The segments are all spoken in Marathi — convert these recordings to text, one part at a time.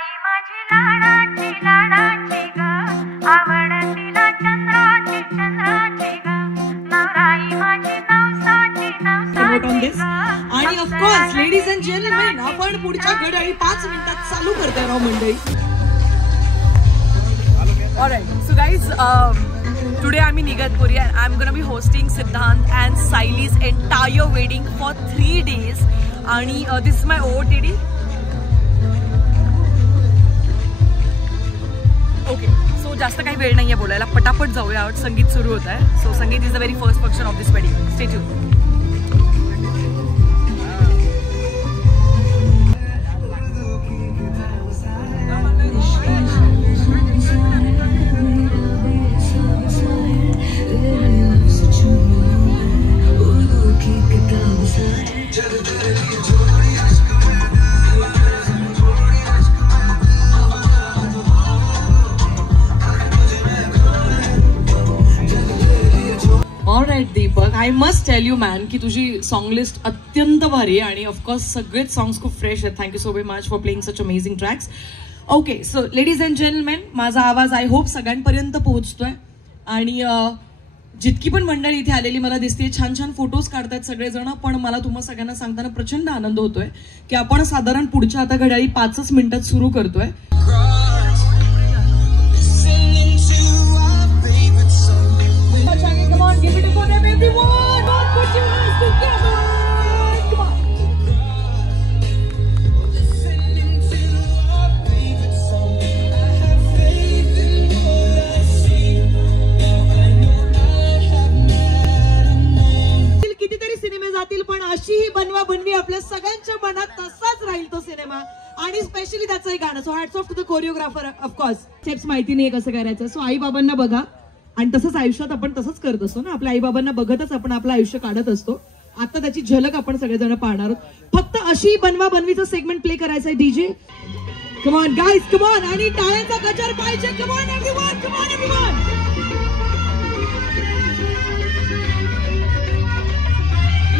नवराई माझी लाडाची लाडाची ग, आवड तिला चंद्राची चंद्राची ग, नवराई माझी नवसाची नवसाची ग. आणि ऑफकोर्स लेडीज अँड जेंटलमेन, आपण पुढच्या घड्याळी 5 मिनिटात चालू करतोय राव मंडळी. Alright, so guys, today I'm in Igatpuri and I'm gonna be hosting Siddhant and Saili's entire wedding for 3 days. And this is my OOTD. Okay, so जास्त काही वेळ नाहीये बोलायला, पटापट जाऊया. संगीत सुरू होत आहे. So संगीत is the very first function of this wedding. Stay tuned. Deepak, I must tell you man की तुझी सॉन्ग लिस्ट अत्यंत भारी आहे आणि ऑफकोर्स सगळेच सॉंग्स खूप फ्रेश आहेत. Thank you so much for playing such amazing tracks. Okay, so ladies and gentlemen, माझा आवाज आय होप सगळ्यांपर्यंत पोहोचतोय. आणि जितकी पण मंडळी इथे आलेली मला दिसते, छान छान फोटोज काढतात सगळेजण. पण मला तुम्हाला सगळ्यांना सांगताना प्रचंड आनंद होतोय की आपण साधारण पुढच्या आता घड्याळी 5 मिनिटात सुरू करतोय. Come on, give it for them everyone. Don't put your hands together. Come on. Listening to our favorite song. I have faith in what I see. Now I know I have met a man. कितीतरी सिनेमे जातील पण अशी ही बनवा बनवी आपल्या सगळ्यांच्या मनात तसाच राहील तो सिनेमा. आणि स्पेशली त्याचं एक गाणं. So hats off to the choreographer. Of course steps माहिती नाही कसं करायचं. सो आई बाबांना बघा आणि तसंच आयुष्यात आपण तसंच करत असतो ना, आपल्या आई बाबांना बघतच आपण आपलं आयुष्य काढत असतो. आता त्याची झलक आपण सगळेजण पाहणार आहोत. फक्त अशी बनवा बनवीचं सेगमेंट प्ले करायचंय. DJ come on guys, come on. आणि टाळ्यांचा गजर पाहिजे. Come on everyone, come on everyone.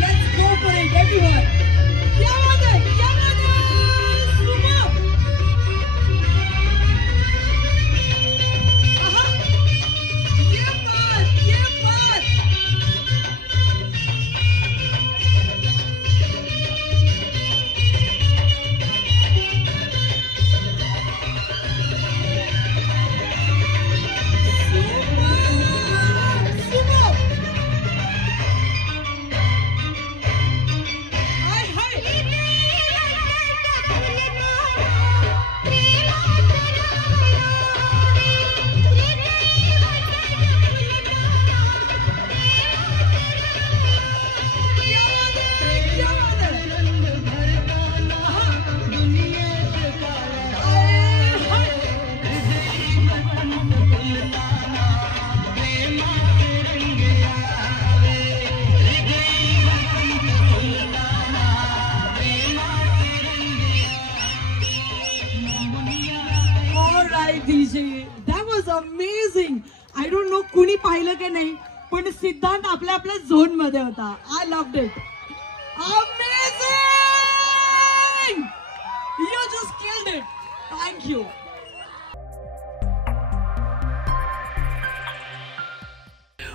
Let's go for it everyone. क्या बात है, क्या बात है. अमेझिंग. आय डोंट नो कुणी पाहिलं की नाही, पण सिद्धांत आपल्या आपल्या झोन मध्ये होता. I loved it. Amazing. You just killed it. Thank you.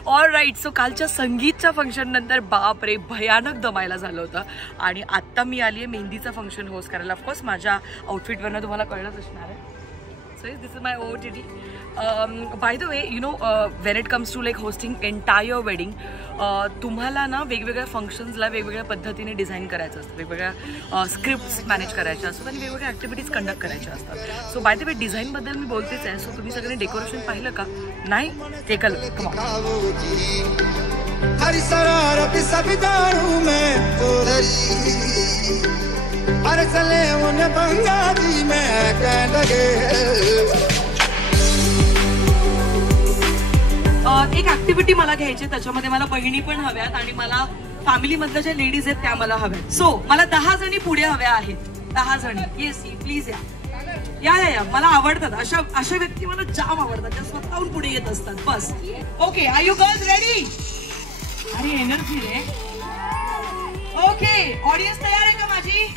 All right, so कालच्या संगीतच्या फंक्शन नंतर बाप रे भयानक दमायला झालं होतं. आणि आत्ता मी आली आहे मेहंदीचं फंक्शन होस्ट करायला. ऑफकोर्स माझ्या आउटफिटवरनं तुम्हाला कळलंच असणार आहे. So this is my OOTD. By the way, you know, when it comes to like hosting entire wedding, तुम्हाला ना वेगवेगळ्या फंक्शन्सला वेगवेगळ्या पद्धतीने डिझाईन करायचं असतं, वेगवेगळ्या स्क्रिप्ट्स मॅनेज करायच्या असतात आणि वेगवेगळ्या ॲक्टिव्हिटीज कंडक्ट करायच्या असतात. सो बाय द वे डिझाईनबद्दल मी बोलतेच आहे. सो तुम्ही सगळे डेकोरेशन पाहिलं का? नाही ते कल हरी शरारत सब जानू मैं तोरी अरे चले उन्हें बंगाली में कह लगे. एक ऍक्टिव्हिटी मला घ्यायची, त्याच्यामध्ये मला बहिणी पण हव्यात आणि मला फॅमिली मधल्या ज्या लेडीज आहेत त्या मला हव्यात. सो मला 10 जणी पुढे हव्या आहेत. 10 जणी. येस प्लीज या या या. मला आवडतात अशा व्यक्ती, मला जाम आवडतात त्या स्वतःहून पुढे येत असतात. बस. Okay, are you girls ready? अरे एनर्जी रे. ओके, ऑडियन्स तयार आहे का माझी?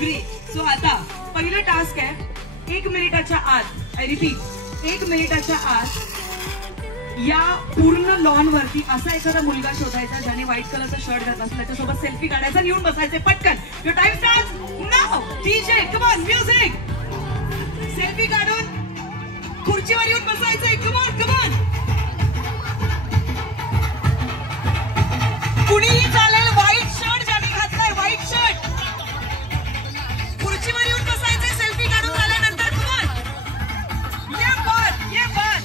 ग्रेट. सो आता पहिलं टास्क आहे 1 मिनिटाच्या आत, आय रिपीट 1 मिनिटाच्या आत या पूर्ण लॉन वरती असा एखादा मुलगा शोधायचा ज्याने व्हाईट कलरचा शर्ट घातला असेल, त्याच्यासोबत सेल्फी काढायचा, येऊन बसायचे पटकन. Your time starts now. DJ come on, music. Selfie काढून खुर्चीवर येऊन बसायचंय. Come on come on. कुणीही चालेल, व्हाईट शर्ट ज्याने घातलाय, व्हाईट शर्ट, खुर्चीवर येऊन बसायचंय सेल्फी काढून झाल्यानंतर. कम ऑन, ये बात ये बात.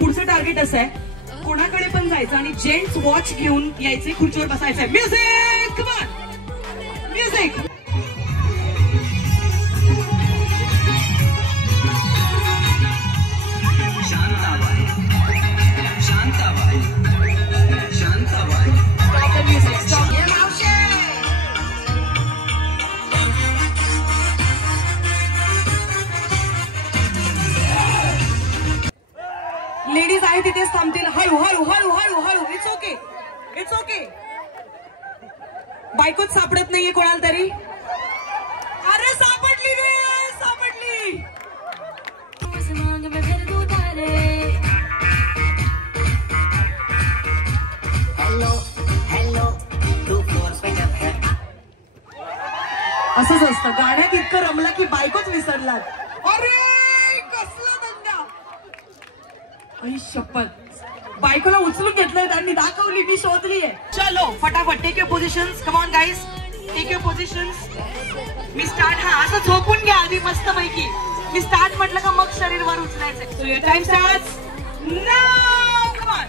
पुढचं टार्गेट असं आहे, कोणाकडे पण जायचं आणि जेंट्स वॉच घेऊन यायचे, खुर्चीवर बसायचंय. Music come on, music. Shantabai Shantabai Shantabai. Stop the music, stop. Ladies आहे तिथेच थांबतील. हळू हळू हळू हळू हळू. It's okay, it's okay. बायकोच सापडत नाहीये कोणाला तरी. अरे सापडली रे, सापडली. हेलो हेलो तू फ्लोर पे जब है. असंच असतं, गाण्यात इतकं रमला की बायकोच विसरलात. अरे कसला दंगा. आई शपथ, बायकोला उचलून घेतलंय त्यांनी, दाखवली, मी शोधलीये. चलो फटाफट take your positions. Come on guys, take your positions. मी स्टार्ट, हा असं झोपून घ्या आधी मस्त पैकी. मी स्टार्ट म्हटलं का मग शरीर वर उचलायचं. So your time starts now. Come on.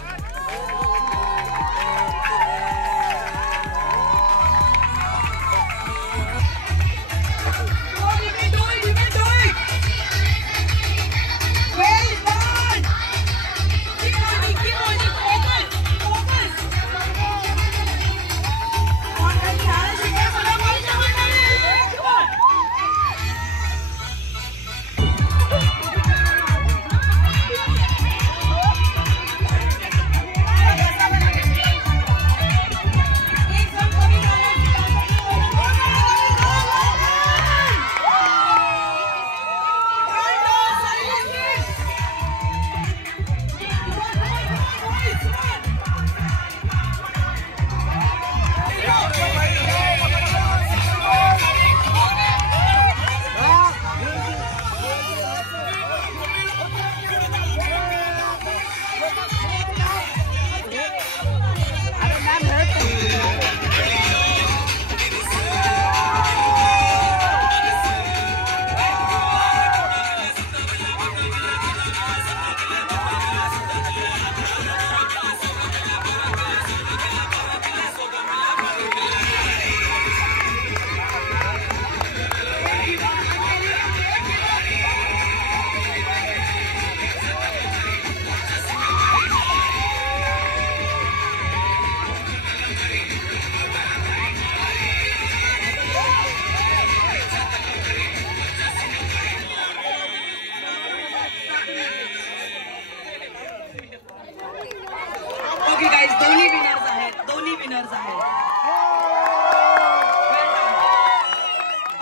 Okay guys, दोन्ही विनर्स आहेत, दोन्ही विनर्स आहेत.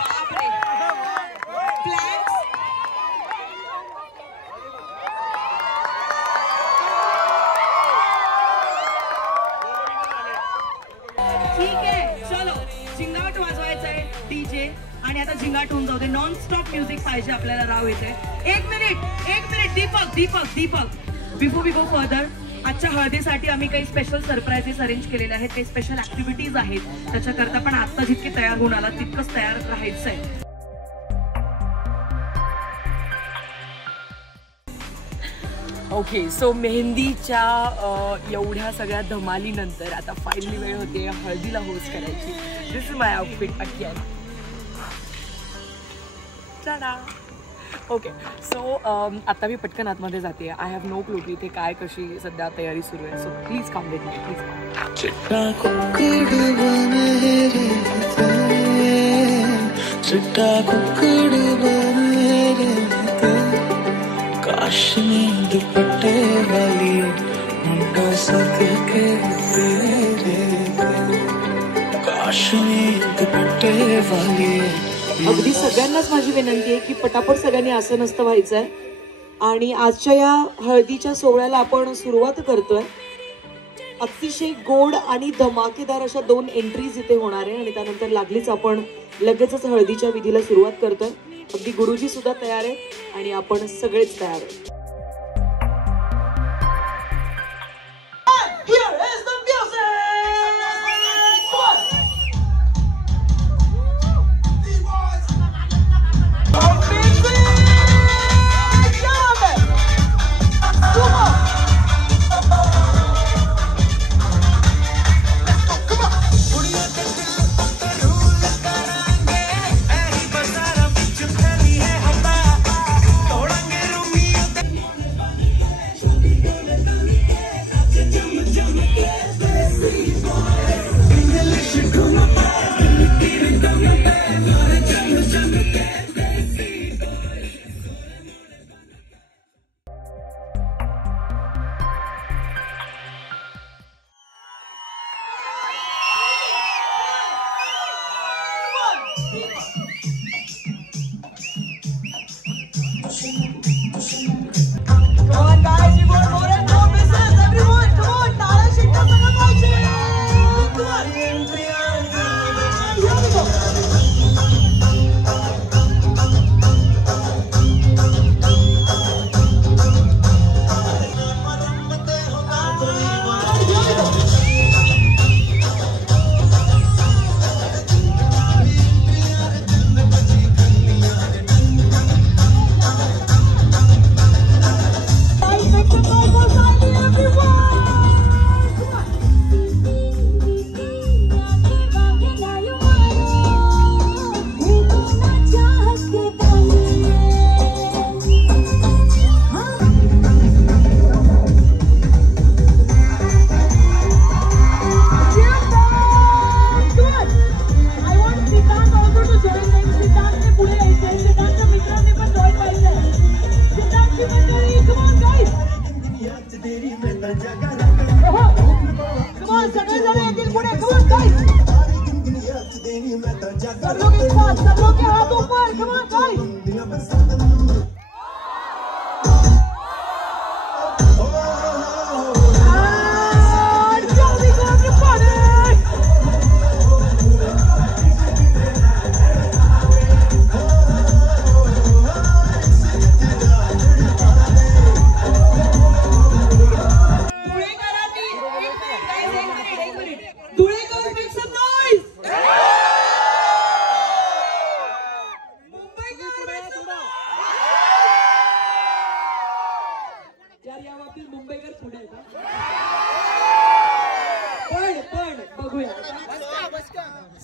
बापरे. प्लॅन्स ठीक आहे. चलो झिंगाट वाजवायचा आहे डीजे, आणि आता झिंगाट होऊन जाऊ दे. नॉन स्टॉप म्युझिक पाहिजे आपल्याला. राव येते. 1 minute. Deepak before we go further, आजच्या हळदीसाठी आम्ही काही स्पेशल सरप्राइजेस अरेंज केलेले आहेत, काही स्पेशल ऍक्टिव्हिटीज आहेत त्याच्याकरता. पण आता जितके तयार होऊन आला तितकंच तयार राहायचंय. ओके, सो मेहंदीच्या एवढ्या सगळ्या धमालीनंतर आता फायनली वेळ होते हळदीला होस्ट करायची. दिस इज माय आउटफिट अगेन. टाडा. ओके, सो आता मी पटकन आतमध्ये जाते. आय हॅव नो क्लू की इथे काय कशी सध्या तयारी सुरू आहे. So please come with me, please. चिट्टा कुक्कड़ बने रे चिट्टा कुक्कड़ बने रे काश नींद दुपट्टे वाली मुंडा सक के अगदी सगळ्यांनाच माझी विनंती आहे की पटापट सगळ्यांनी आसन नसतं व्हायचंय आणि आजच्या या हळदीच्या सोहळ्याला आपण सुरुवात करतोय. अतिशय गोड आणि धमाकेदार अशा 2 एंट्रीज इथे होणार आहे आणि त्यानंतर लागलीच आपण लगेचच हळदीच्या विधीला सुरुवात करतोय. अगदी गुरुजी सुद्धा तयार आहेत आणि आपण सगळेच तयार आहोत.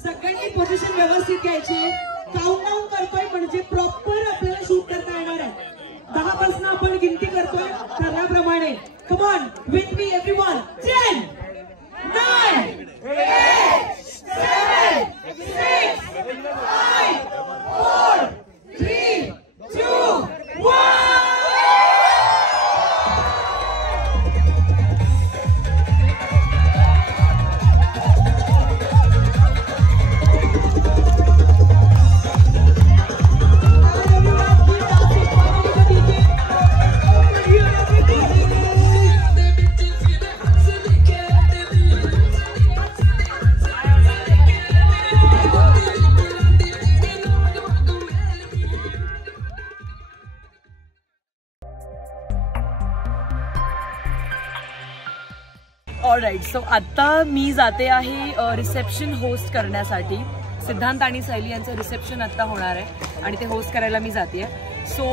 सगळ्यांनी पोझिशन व्यवस्थित घ्यायची. काउंटडाऊन करतोय म्हणजे प्रॉपर आपल्याला शूट करता येणार आहे. 10 पासून आपण गिनती करतोय ठरल्याप्रमाणे. Come on with me everyone. 10 9 8 7 6 5 4 3 2 1. All right, so आता मी जाते आहे रिसेप्शन होस्ट करण्यासाठी. सिद्धांत आणि सैली यांचं रिसेप्शन आता होणार आहे आणि ते होस्ट करायला मी जाते. सो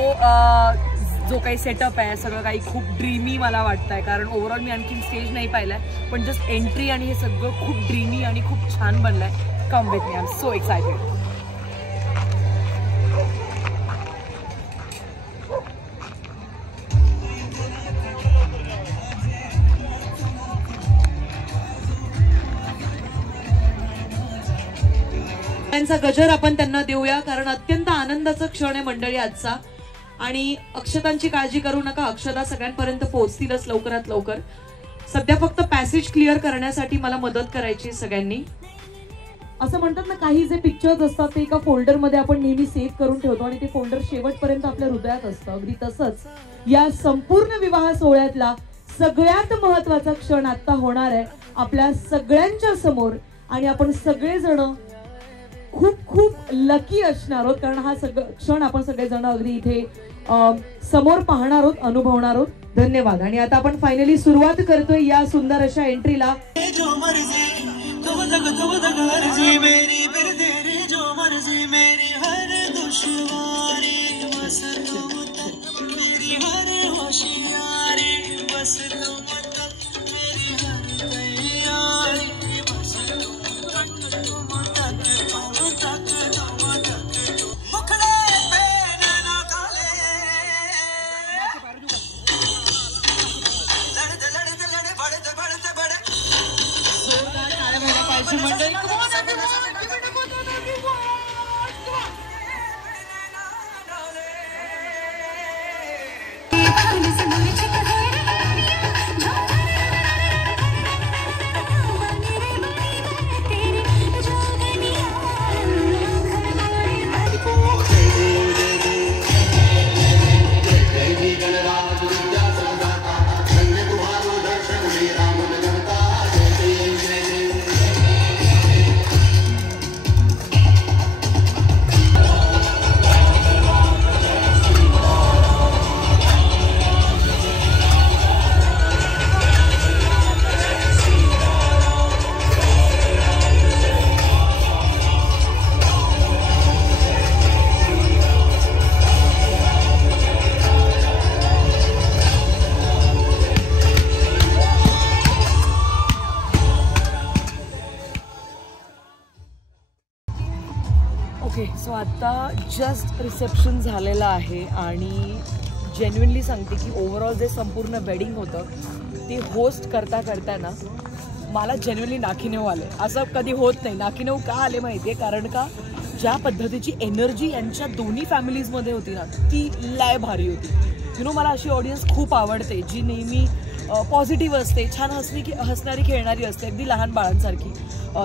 जो काही सेटअप आहे सगळं काही खूप ड्रीमी मला वाटतं आहे, कारण ओव्हरऑल मी आणखीन स्टेज नाही पाहिला आहे, पण जस्ट एंट्री आणि हे सगळं खूप ड्रीमी आणि खूप छान बनलं आहे. Come with me, I am so excited. गजर आपण त्यांना देऊया, कारण अत्यंत आनंदाचा क्षण आहे मंडळी आजचा. आणि अक्षतांची काळजी करू नका, अक्षता सगळ्यांपर्यंत पोहोचतीलच लवकरात लवकर. सध्या फक्त पॅसेज क्लिअर करण्यासाठी मला मदत करायची सगळ्यांनी. असं म्हणतात ना, काही जे पिक्चर्स असतात ते एका फोल्डरमध्ये आपण नेहमी सेव्ह करून ठेवतो आणि ते फोल्डर शेवटपर्यंत आपल्या हृदयात असतं. अगदी तसंच या संपूर्ण विवाह सोहळ्यातला सगळ्यात महत्वाचा क्षण आता होणार आहे आपल्या सगळ्यांच्या समोर. आणि आपण सगळेजण खूप खूप लकी असणार आहोत, कारण हा क्षण आपण सगळेजण अगदी इथे समोर पाहणार आहोत, अनुभवणार आहोत. धन्यवाद. आणि आता आपण फायनली सुरुवात करतोय या सुंदर अशा एंट्रीला. ओके, सो आता जस्ट रिसेप्शन झालेलं आहे आणि जेन्युइनली सांगते की ओव्हरऑल जे संपूर्ण वेडिंग होतं ते होस्ट करता करताना मला जेन्युइनली नाकीनऊ आले. असं कधी होत नाही. नाकीनऊ का आले माहिती आहे? कारण का ज्या पद्धतीची एनर्जी यांच्या दोन्ही फॅमिलीजमध्ये होती ना, ती लय भारी होती. यु नो, मला अशी ऑडियन्स खूप आवडते जी नेहमी पॉझिटिव्ह असते, छान हसणारी खेळणारी असते, अगदी लहान बाळांसारखी,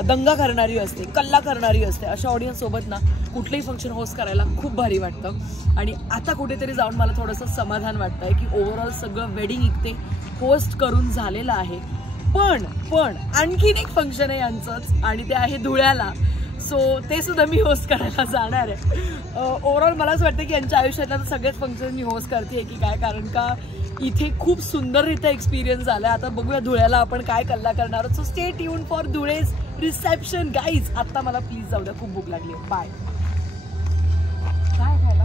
दंगा करणारी असते, कल्ला करणारी असते. अशा ऑडियन्ससोबत ना कुठलंही फंक्शन होस्ट करायला खूप भारी वाटतं. आणि आता कुठेतरी जाऊन मला थोडंसं समाधान वाटतं आहे की ओव्हरऑल सगळं वेडिंग इथे होस्ट करून झालेलं आहे. पण आणखीन एक फंक्शन आहे यांचंच आणि ते आहे धुळ्याला. सो ते सुद्धा मी होस्ट करायला जाणार आहे. ओव्हरऑल मला असं वाटतं की यांच्या आयुष्यातल्या सगळेच फंक्शन मी होस्ट करते की काय, कारण का इथे खूप सुंदररित्या एक्सपिरियन्स झाला. आता बघूया धुळ्याला आपण काय कल्ला करणार आहोत. So stay tune for Dhule's reception guys. आता मला प्लीज जाऊ द्या, खूप भूक लागली. बाय. काय खायला